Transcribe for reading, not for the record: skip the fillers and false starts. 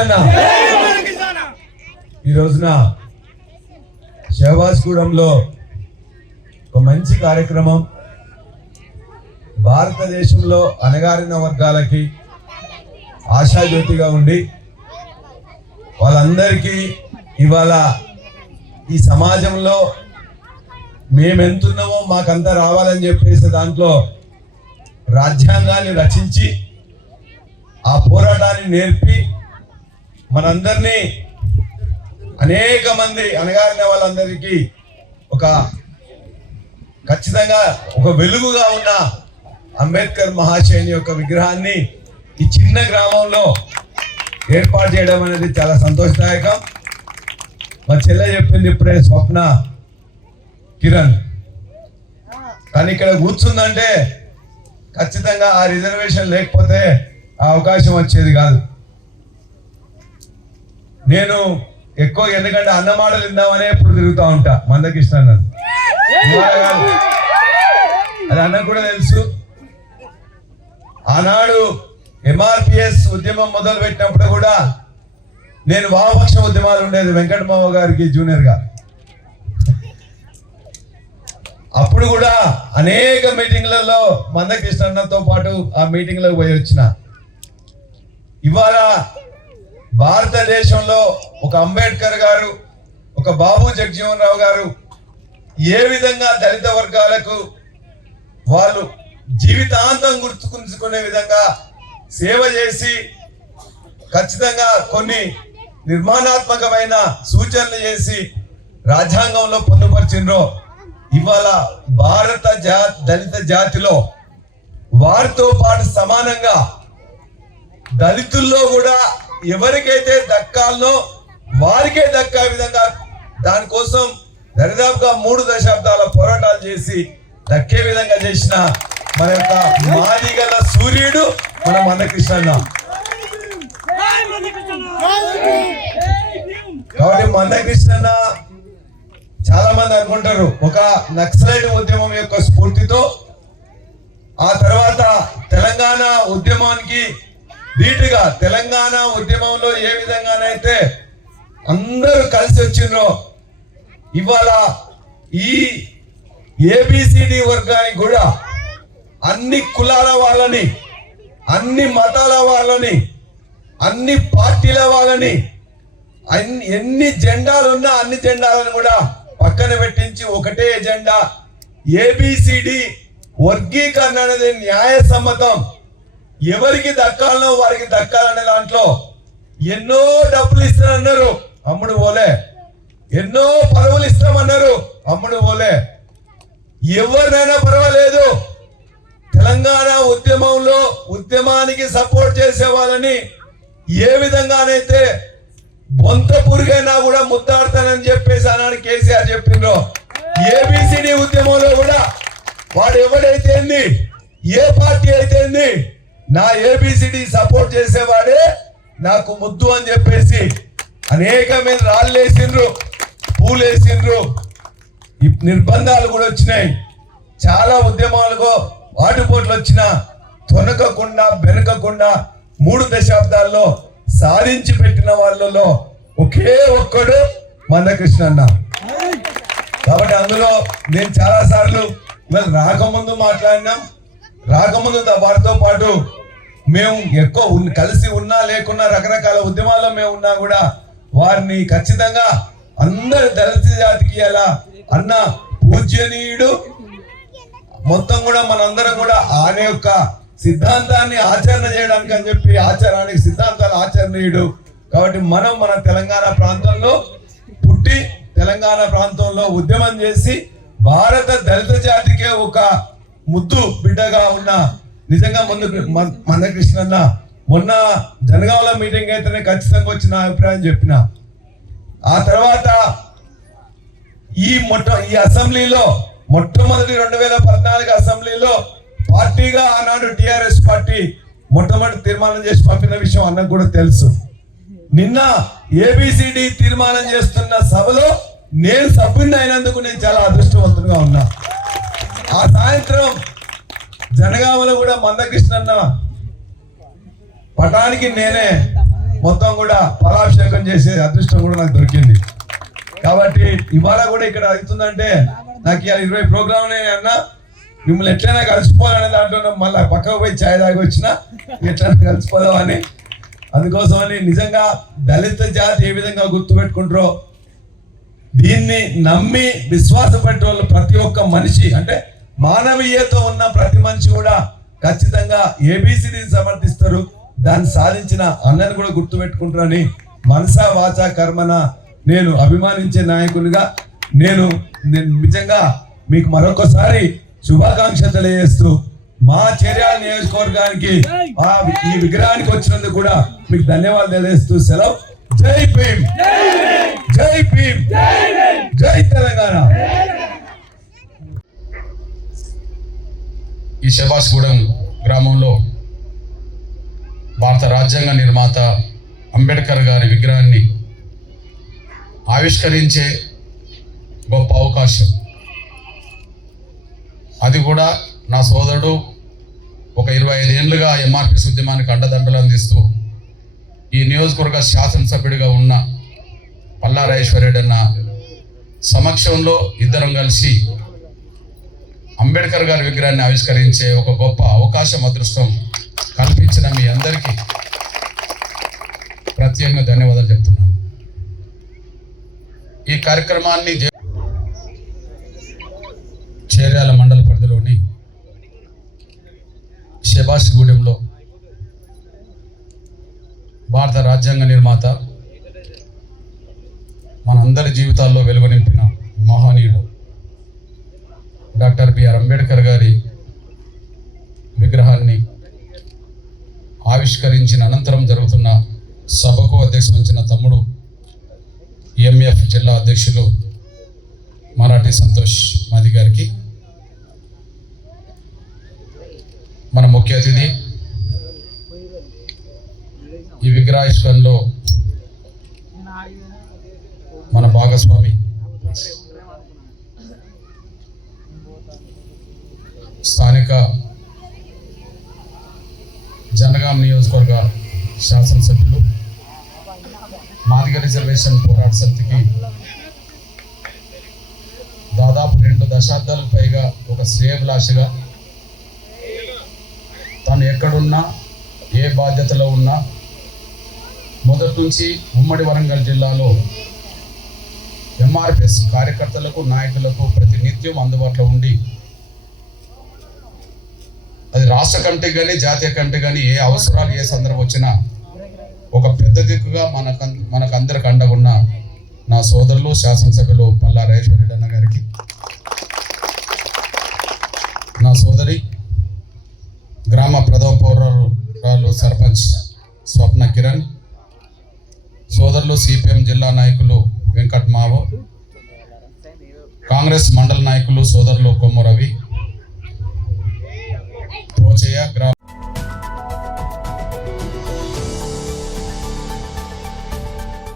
కృష్ణన్న. ఈ రోజున షహబాజ్గూడెంలో ఒక మంచి కార్యక్రమం, భారతదేశంలో అణగారిన వర్గాలకి ఆశాజ్యోతిగా ఉండి వాళ్ళందరికీ ఇవాళ ఈ సమాజంలో మేమెంతున్నామో మాకంతా రావాలని చెప్పేసి దాంట్లో రాజ్యాంగాన్ని రచించి ఆ పోరాటాన్ని నేర్పి మనందరినీ అనేక మంది అణగారిన వాళ్ళందరికీ ఒక ఖచ్చితంగా ఒక వెలుగుగా ఉన్న అంబేద్కర్ మహాశయుని యొక్క విగ్రహాన్ని ఈ చిన్న గ్రామంలో ఏర్పాటు చేయడం అనేది చాలా సంతోషదాయకం. మా చెల్లె చెప్పింది ఇప్పుడే, స్వప్న కిరణ్, కానీ ఇక్కడ కూర్చుందంటే ఖచ్చితంగా ఆ రిజర్వేషన్ లేకపోతే ఆ అవకాశం వచ్చేది కాదు. నేను ఎక్కువ ఎందుకంటే అన్నమాటలు విందామనే ఎప్పుడు తిరుగుతూ ఉంటా మందకృష్ణ అన్నది. అది అన్న కూడా తెలుసు. ఆనాడు ఎంఆర్పిఎస్ ఉద్యమం మొదలు పెట్టినప్పుడు కూడా నేను వామపక్ష ఉద్యమాలు ఉండేది వెంకటమావ గారికి జూనియర్ గా. అప్పుడు కూడా అనేక మీటింగ్లలో మందకృష్ణతో పాటు ఆ మీటింగ్లకు పోయి వచ్చిన. ఇవాళ భారతదేశంలో ఒక అంబేద్కర్ గారు, ఒక బాబు జగజీవన్ రావు గారు ఏ విధంగా దళిత వర్గాలకు వాళ్ళు జీవితాంతం గుర్తుకుంచుకునే విధంగా సేవ చేసి ఖచ్చితంగా కొన్ని నిర్మాణాత్మకమైన సూచనలు చేసి రాజ్యాంగంలో పొందుపరిచిండ్రో ఇవాళ భారత దళిత జాతిలో వారితో పాటు సమానంగా దళితుల్లో కూడా ఎవరికైతే దక్కాలనో వారికే దక్కే విధంగా దానికోసం దరిదాపుగా 3 దశాబ్దాల పోరాటాలు చేసి దక్కే విధంగా చేసిన మన యొక్క మాదిగల సూర్యుడు మన మందకృష్ణన్న. కాబట్టి మందకృష్ణన్న చాలా మంది అనుకుంటారు ఒక నక్సలైట్ ఉద్యమం యొక్క స్ఫూర్తితో ఆ తర్వాత తెలంగాణ ఉద్యమానికి ధీటుగా తెలంగాణ ఉద్యమంలో ఏ విధంగానైతే అందరూ కలిసి వచ్చిండ్రో ఇవాళ ఈ ఏబిసిడి వర్గానికి కూడా అన్ని కులాల వాళ్ళని, అన్ని మతాల వాళ్ళని, అన్ని పార్టీల వాళ్ళని, ఎన్ని జెండాలు ఉన్నా అన్ని జెండాలను కూడా పక్కన పెట్టించి ఒకటే ఎజెండా ఏబిసిడి వర్గీకరణ అనేది న్యాయసమ్మతం, ఎవరికి దక్కాలనో వారికి దక్కాలనే దాంట్లో ఎన్నో డబ్బులు ఇస్తానన్నారు, అమ్ముడు పోలే. ఎన్నో పదవులు ఇస్తామన్నారు, అమ్ముడు పోలే. ఎవరినైనా పర్వాలేదు, తెలంగాణ ఉద్యమంలో ఉద్యమానికి సపోర్ట్ చేసే వాళ్ళని ఏ విధంగానైతే బొంత పురుగైనా కూడా ముద్దాడతానని చెప్పేసి ఆనాడు కేసీఆర్ చెప్పిండ్రో ఏబిసిడి ఉద్యమంలో కూడా వాడు ఎవడైతే ఏ పార్టీ అయితే నా ఏబిసిడి సపోర్ట్ చేసేవాడే నాకు ముద్దు అని చెప్పేసి అనేకమైన రాళ్ళు వేసిండ్రు, పూలు వేసిండ్రు, నిర్బంధాలు కూడా వచ్చినాయి. చాలా ఉద్యమాలకు ఆటుపోట్లు వచ్చిన తొనకకుండా బెనకకుండా 3 దశాబ్దాల్లో సాధించి పెట్టిన వాళ్ళలో ఒకే ఒక్కడు మందకృష్ణన్న. కాబట్టి అందులో నేను చాలా సార్లు రాకముందు మాట్లాడినాం. రాకముందు వారితో పాటు మేము ఎక్కువ కలిసి ఉన్నా లేకున్నా రకరకాల ఉద్యమాల్లో మేము ఉన్నా కూడా వారిని ఖచ్చితంగా అందరి దళిత జాతికి అలా అన్న పూజ్యనీయుడు. మొత్తం కూడా మనందరం కూడా ఆయన యొక్క సిద్ధాంతాన్ని ఆచరణ చేయడానికి అని చెప్పి ఆచారానికి సిద్ధాంతాలు ఆచరణీయుడు. కాబట్టి మనం మన తెలంగాణ ప్రాంతంలో పుట్టి తెలంగాణ ప్రాంతంలో ఉద్యమం చేసి భారత దళిత జాతికే ఒక ముద్దు బిడ్డగా ఉన్న నిజంగా ముందు మందకృష్ణన్న మొన్న జనగాంలో మీటింగ్ అయితేనే ఖచ్చితంగా వచ్చిన అభిప్రాయం చెప్పిన. ఆ తర్వాత ఈ అసెంబ్లీలో మొట్టమొదటి 2014 అసెంబ్లీలో పార్టీగా ఆనాడు టిఆర్ఎస్ పార్టీ మొట్టమొదటి తీర్మానం చేసి పంపిన విషయం అన్నకు కూడా తెలుసు. నిన్న ఏబిసిడి తీర్మానం చేస్తున్న సభలో నేను సభ్యుని అయినందుకు నేను చాలా అదృష్టవంతుడుగా ఉన్నా. ఆ సాయంత్రం జనగామలో కూడా మందకృష్ణన్న పటానికి నేనే మొత్తం కూడా పలాభిషేకం చేసే అదృష్టం కూడా నాకు దొరికింది. కాబట్టి ఇవాళ కూడా ఇక్కడ అవుతుందంటే నాకు ఇవాళ 20 ప్రోగ్రాంలు అన్నా మిమ్మల్ని ఎట్లయినా కలిసిపోవాలనే దాంట్లో మళ్ళీ పక్కకు పోయి ఛాయ్ తాగి వచ్చినా ఎట్లయినా కలిసిపోదామని, అందుకోసమని నిజంగా దళిత జాతి ఏ విధంగా గుర్తుపెట్టుకుంటారో దీన్ని నమ్మి విశ్వాసపడే వాళ్ళు ప్రతి ఒక్క మనిషి అంటే మానవీయత ఉన్న ప్రతి మనిషి కూడా ఖచ్చితంగా ఏబిసిడిని సమర్థిస్తారు. దాన్ని సాధించిన అన్నని కూడా గుర్తుపెట్టుకుంటారని మనసా వాచా కర్మన నేను అభిమానించే నాయకునిగా నేను నిజంగా మీకు మరొకసారి శుభాకాంక్షలు తెలియజేస్తూ మా చర్యాల నియోజకవర్గానికి ఈ విగ్రహానికి వచ్చినందుకు కూడా మీకు ధన్యవాదాలు తెలియజేస్తూ సెలవు. జై భీమ్, జై భీమ్, జై తెలంగాణ. ఈ శభాష్గూడెం గ్రామంలో భారత రాజ్యాంగ నిర్మాత అంబేద్కర్ గారి విగ్రహాన్ని ఆవిష్కరించే గొప్ప అవకాశం. అది కూడా నా సోదరుడు ఒక 25 ఏళ్ళుగా ఎంఆర్పిఎస్ ఉద్యమానికి అండదండలు అందిస్తూ ఈ నియోజకవర్గ శాసనసభ్యుడిగా ఉన్న పల్లా రాజేశ్వరరెడ్డి అన్న సమక్షంలో ఇద్దరం కలిసి అంబేద్కర్ గారి విగ్రహాన్ని ఆవిష్కరించే ఒక గొప్ప అవకాశం అదృష్టం కల్పించిన మీ అందరికీ ప్రత్యేకంగా ధన్యవాదాలు చెప్తున్నాను. ఈ కార్యక్రమాన్ని చేర్యాల మండల పరిధిలోని శభాష్గూడెంలో భారత రాజ్యాంగ నిర్మాత మనందరి జీవితాల్లో వెలుగు నింపిన మహనీయుడు డాక్టర్ బిఆర్ అంబేద్కర్ గారి విగ్రహాన్ని ఆవిష్కరించిన అనంతరం జరుగుతున్న సభకు అధ్యక్షత వహించిన తమ్ముడు ఎంఎఫ్ జిల్లా అధ్యక్షులు మరాఠీ సంతోష్ మాది గారికి, మన ముఖ్య అతిథి ఈ విగ్రహావిష్కరణలో మన భాగస్వామి స్థానిక జనగాం నియోజకవర్గ శాసనసభ్యులు మాదిగ రిజర్వేషన్ పోరాట సమితికి దాదాపు 2 దశాబ్దాలకు పైగా ఒక శ్రేయభిలాషిగా తను ఎక్కడున్నా ఏ బాధ్యతలో ఉన్నా మొదటి నుంచి ఉమ్మడి వరంగల్ జిల్లాలో ఎంఆర్పిఎస్ కార్యకర్తలకు నాయకులకు ప్రతినిత్యం అందుబాటులో ఉండి అది రాష్ట్ర కమిటీ కానీ జాతీయ కమిటీ కానీ ఏ అవసరాలు ఏ సందర్భం వచ్చినా ఒక పెద్ద దిక్కుగా మనకందరికి అండగా ఉన్న నా సోదరులు శాసనసభ్యులు పల్లా రాజేశ్వరరెడ్డి అన్న గారికి, నా సోదరి గ్రామ ప్రథమ పౌరాలు సర్పంచ్ స్వప్న కిరణ్, సోదరులు సిపిఎం జిల్లా నాయకులు వెంకట్ మావో, కాంగ్రెస్ మండల నాయకులు సోదరులు కొమ్ము రవి, పోచయ్య గ్రామ